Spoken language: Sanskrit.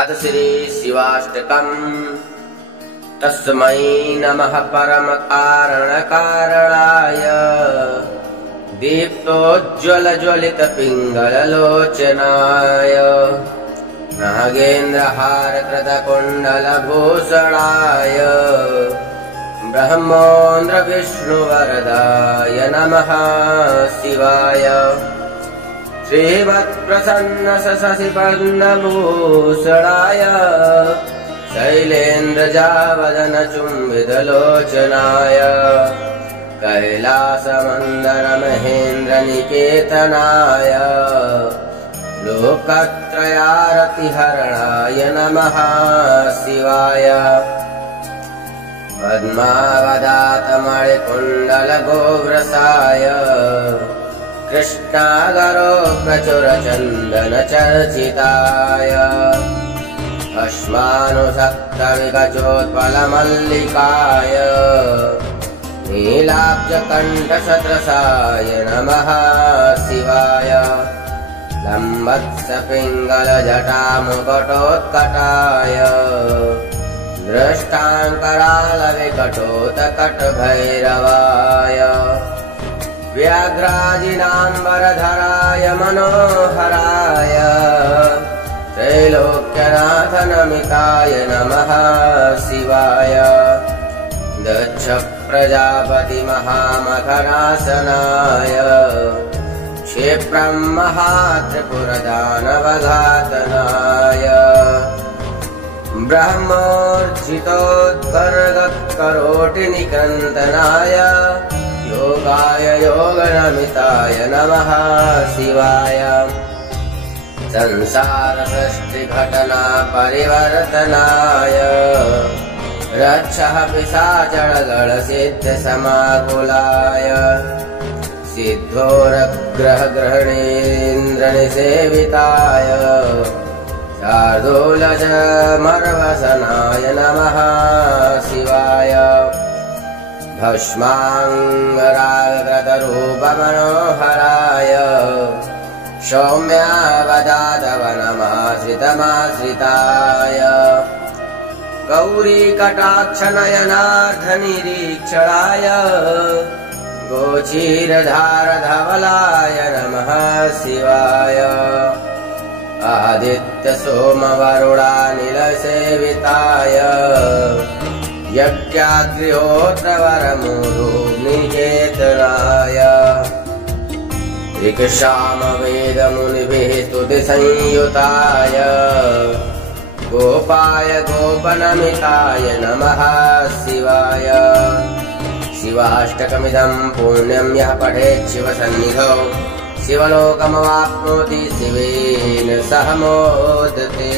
अथ श्री शिवाष्टकम्। तस्मै नमः परमकारणकारणाय दीप्तोज्ज्वलज्वलितपिङ्गललोचनाय नागेन्द्रहारकृतकुण्डलभूषणाय ब्रह्मोन्द्रविष्णुवरदाय नमः शिवाय। श्रीमत्प्रसन्न शशिपर्णभूषणाय शैलेन्द्रजावदनचुम्बितलोचनाय कैलासमन्दरमहेन्द्रनिकेतनाय लोकत्रयारतिहरणाय नमः शिवाय। पद्मावदातमणिकुण्डलगोव्रसाय कृष्णागरो प्रचुरचन्दनचर्चिताय भस्मानुसक्तविकचोत्पलमल्लिकाय नीलाब्जकण्ठसत्रसाय नमः शिवाय। लम्बत्सपिङ्गलजटामुकटोत्कटाय दृष्टाङ्करालविकटोत्कटभैरवाय व्याघ्राजिनाम्बरधराय मनोहराय त्रैलोक्यनाथनमिताय नमः शिवाय। दक्ष प्रजापतिमहामकरासनाय क्षिप्रं महात्रिपुरदानवघातनाय ब्रह्मोर्जितोद्वर्गकरोटिनिकन्दनाय योगाय योगनमिताय नमः शिवाय। संसारसृष्टिघटना परिवर्तनाय रक्षः पिशाचगणसिद्धसमाकुलाय सिद्धोरग्रहग्रहणेन्द्रनिसेविताय शार्दूलजमर्वसनाय नमः शिवाय। भस्माङ्गरागतरूपमनोहराय सौम्यावदातवनमाश्रितमाश्रिताय गौरीकटाक्षनयनार्धनिरीक्षणाय गोचीरधारधवलाय नमः शिवाय। आदित्यसोमवरुणानिलसेविताय यज्ञाग्निहोत्रवरमुरुग्निकेतनाय ऋक्सामवेदमुनिभिः स्तुतिसंयुताय गोपाय गोपनमिताय नमः शिवाय। शिवाष्टकमिदं पुण्यं यः पठेत् शिवसन्निधौ शिवलोकमवाप्नोति शिवेन सह मोदते।